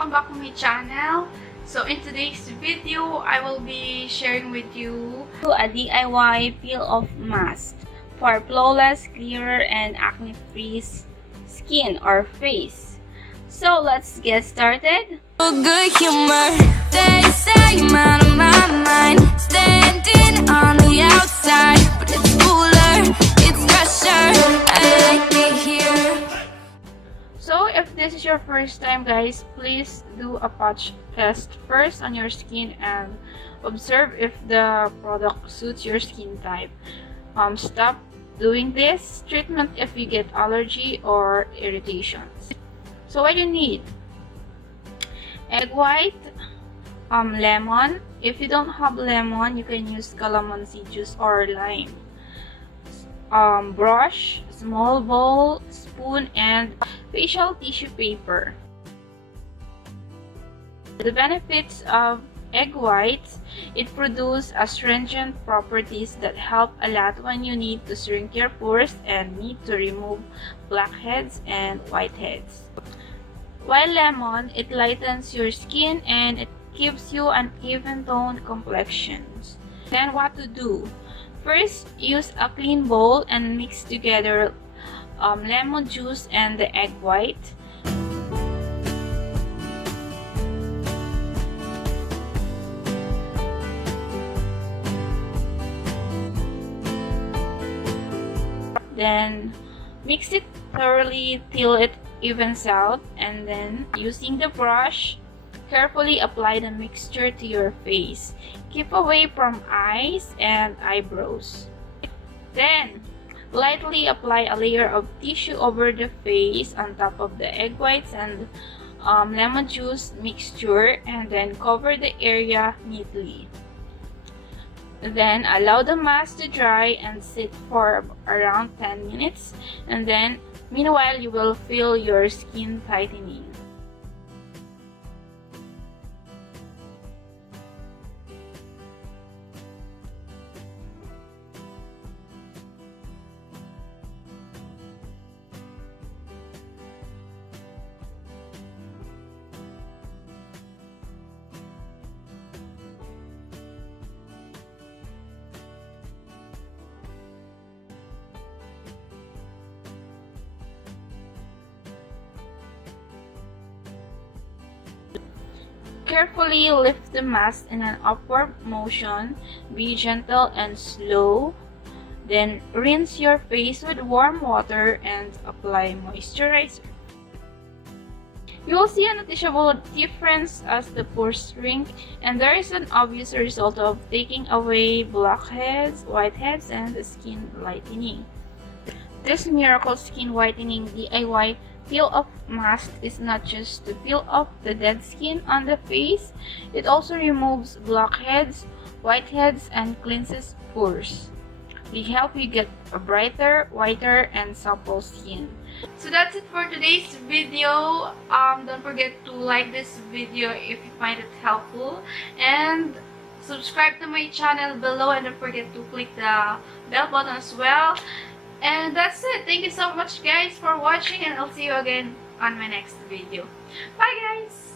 welcome back to my channel. So in today's video, I will be sharing with you a DIY peel-off mask for flawless, clearer, and acne-free skin or face. So let's get started. Good humor, they say I'm out of my mind, standing on the outside, but it's cooler, it's fresher, I like it here. So if this is your first time, guys, please do a patch test first on your skin and observe if the product suits your skin type. Stop doing this treatment if you get allergy or irritations. So what you need: egg white, lemon. If you don't have lemon, you can use calamansi juice or lime. Brush, small bowl, spoon, and facial tissue paper. The benefits of egg whites: it produces astringent properties that help a lot when you need to shrink your pores and need to remove blackheads and whiteheads. While lemon, it lightens your skin and it gives you an even toned complexion. Then what to do? First, use a clean bowl and mix together lemon juice and the egg white. Then mix it thoroughly till it evens out, and then using the brush, carefully apply the mixture to your face. Keep away from eyes and eyebrows. Then lightly apply a layer of tissue over the face on top of the egg whites and lemon juice mixture, and then cover the area neatly. Then allow the mask to dry and sit for around 10 minutes, and then meanwhile you will feel your skin tightening. Carefully lift the mask in an upward motion. Be gentle and slow. Then rinse your face with warm water and apply moisturizer. You will see a noticeable difference as the pores shrink, and there is an obvious result of taking away blackheads, whiteheads, and skin lightening. This miracle skin whitening DIY peel-off mask is not just to peel off the dead skin on the face, it also removes blackheads, whiteheads, and cleanses pores. They help you get a brighter, whiter, and supple skin. So that's it for today's video. Don't forget to like this video if you find it helpful, and subscribe to my channel below, and don't forget to click the bell button as well. And that's it. Thank you so much, guys, for watching, and I'll see you again on my next video. Bye, guys!